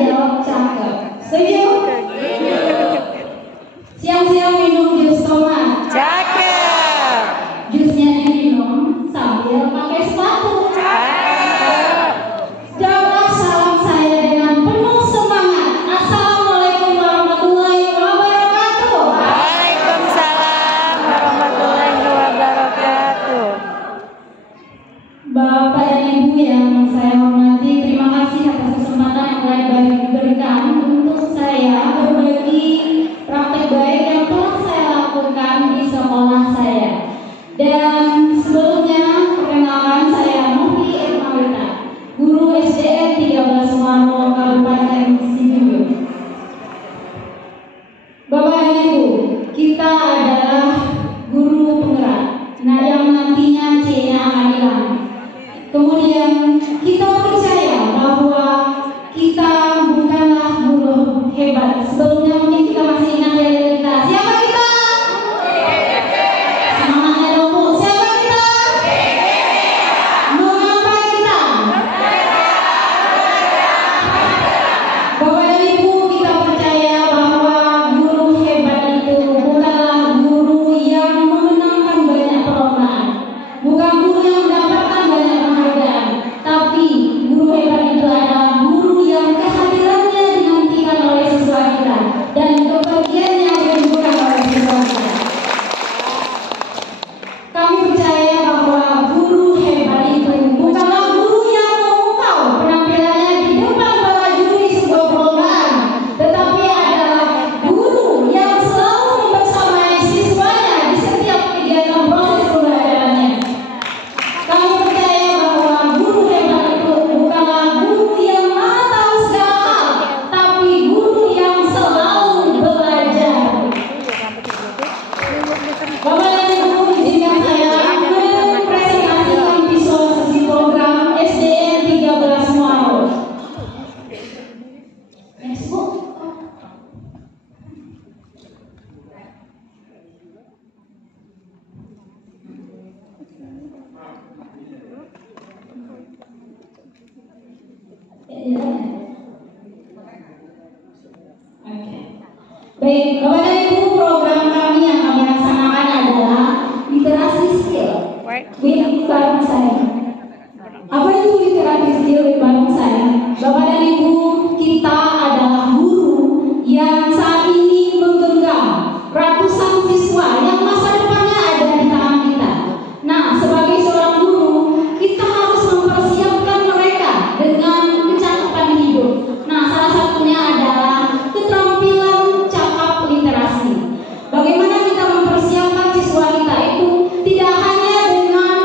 dijawab cakep. Setuju? Siang-siang minum jus tomat. Cakep. Jusnya diminum sambil pakai sepatu. Cakep. Jawab salam saya dengan penuh semangat. Assalamualaikum warahmatullahi wabarakatuh. Waalaikumsalam warahmatullahi wabarakatuh. Bapak dan Ibu yang saya hormati, terima kasih atas kesempatan yang telah diberikan untuk saya berbagi praktek baik yang telah saya lakukan di sekolah saya. Dan sebelumnya perkenalkan, saya Mufi Irmawita, guru SDN 13 Sumarmo, Kabupaten Sidoarjo. Bapak dan Ibu, kita adalah guru penggerak. Nah, yang nantinya C-nya akan hilang. Kemudian kita percaya bahwa kita bukanlah guru hebat. Sebelumnya mungkin kita masih ingat ya kita. Siapa kita? Semangatnya dong Bu. Siapa kita? Mau ngapain kita? Bapak dan Ibu, kita percaya bahwa guru hebat itu bukanlah guru yang memenangkan banyak perlombaan, bukan guru yang mendapatkan banyak penghargaan, tapi guru hebat itu adalah guru yang kehadirannya dinantikan oleh siswa kita dan kepergiannya dirindukan oleh siswa kita. Kami percaya bahwa guru hebat itu bukanlah guru yang memukau penampilannya di depan para juri sebuah perlombaan, tetapi adalah guru yang selalu membersamai siswanya di setiap kegiatan proses pembelajarannya. Kami percaya bahwa guru hebat itu bukanlah guru yang maha tahu segala hal, tapi guru yang selalu belajar. Bapak dan Ibu, izinkan saya mempresentasikan visualisasi program SDN 13 Sumarmo. Next, Bu. Oke. Baik, Bapak dan Ibu, program kami yang kami laksanakan adalah literasi skill with barongsai. Apa itu literasi skill with barongsai? Bapak dan Ibu, kita adalah guru yang saat ini menggenggam ratusan siswa yang masa depannya ada di tangan kita. Nah, sebagai seorang guru, kita harus mempersiapkan mereka dengan kecakapan hidup. Nah, salah satunya adalah keterampilan cakap literasi. Bagaimana kita mempersiapkan siswa kita itu tidak hanya dengan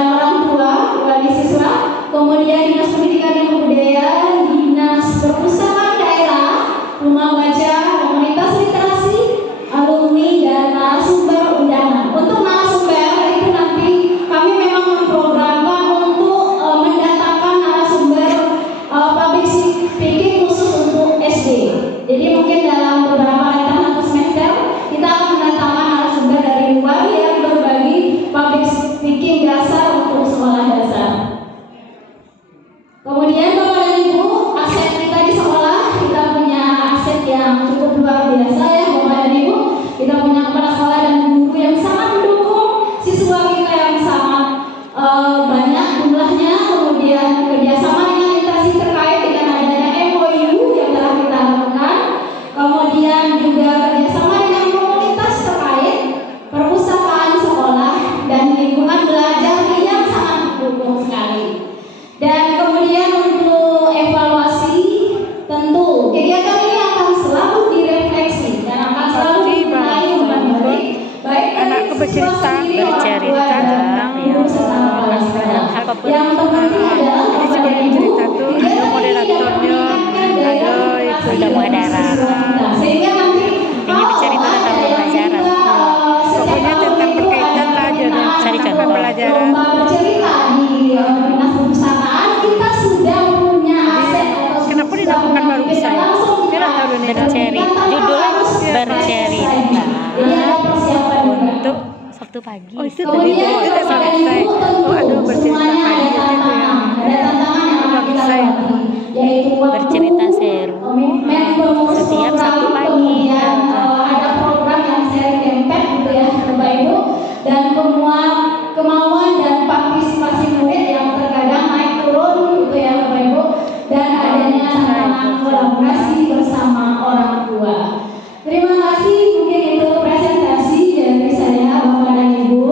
dan orang tua, wali siswa, kemudian dinas pendidikan dan kebudayaan, dinas perpustakaan daerah, rumah baca, komunitas literasi, alumni dan narasumber undangan. Untuk narasumber itu nanti kami memang memprogramkan untuk mendatangkan narasumber public speaking khusus untuk SD. Jadi mungkin dalam beberapa rencana atau semester kita akan mendatangkan narasumber dari luar yang berbagi public speaking dasar untuk sekolah dasar. Kemudian Bapak dan Ibu, aset kita di sekolah, kita punya aset yang cukup luar biasa ya Bapak dan Ibu. Kita punya kepala sekolah dan guru yang sangat mendukung siswa kita yang sangat banyak jumlahnya. Kemudian kerjasama dengan instansi terkait dengan adanya MOU yang telah kita lakukan. Kemudian juga kerjasama dengan komunitas terkait perpustakaan sekolah dan lingkungan belajar yang sangat mendukung sekali. Dan kemudian untuk evaluasi, tentu kegiatan ini akan selalu direfleksi dan akan selalu dinilai dengan baik, baik Anakku bercerita tentang apapun. Yang terpenting adalah Jadi sebelum cerita tuh ada moderatornya, ada itu udah mengadarkan. sehingga nanti Ini bercerita tentang pembelajaran. Pokoknya tentang berkaitan lah dengan Cari contoh. pembelajaran. lomba bercerita di dinas perpustakaan, kita sudah punya aset atau Kenapa dilakukan baru bisa ya? Kira tahu nih. Bercerita, judulnya bercerita Jadi ada persiapan juga. untuk Sabtu pagi. Oh itu tadi Kemudian itu udah Bapak dan selesai. Ibu tentu Oh ada bercerita semuanya pagi ada itu yang tantangan yang akan kita Bisa ya? lalui, yaitu waktu, Bercerita seru komitmen pengurus setiap program, Sabtu pagi. kemudian ada program yang seri dempet gitu ya Bapak Ibu, dan kemauan dan partisipasi murid yang terkadang naik turun gitu ya Bapak Ibu, dan adanya tantangan kolaborasi bersama orang tua. Terima kasih, mungkin itu presentasi dari saya Bapak dan Ibu.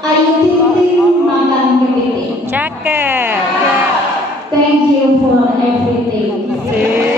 Ayu Ting Ting makan kepiting. Cakep. Thank you for everything. Sip.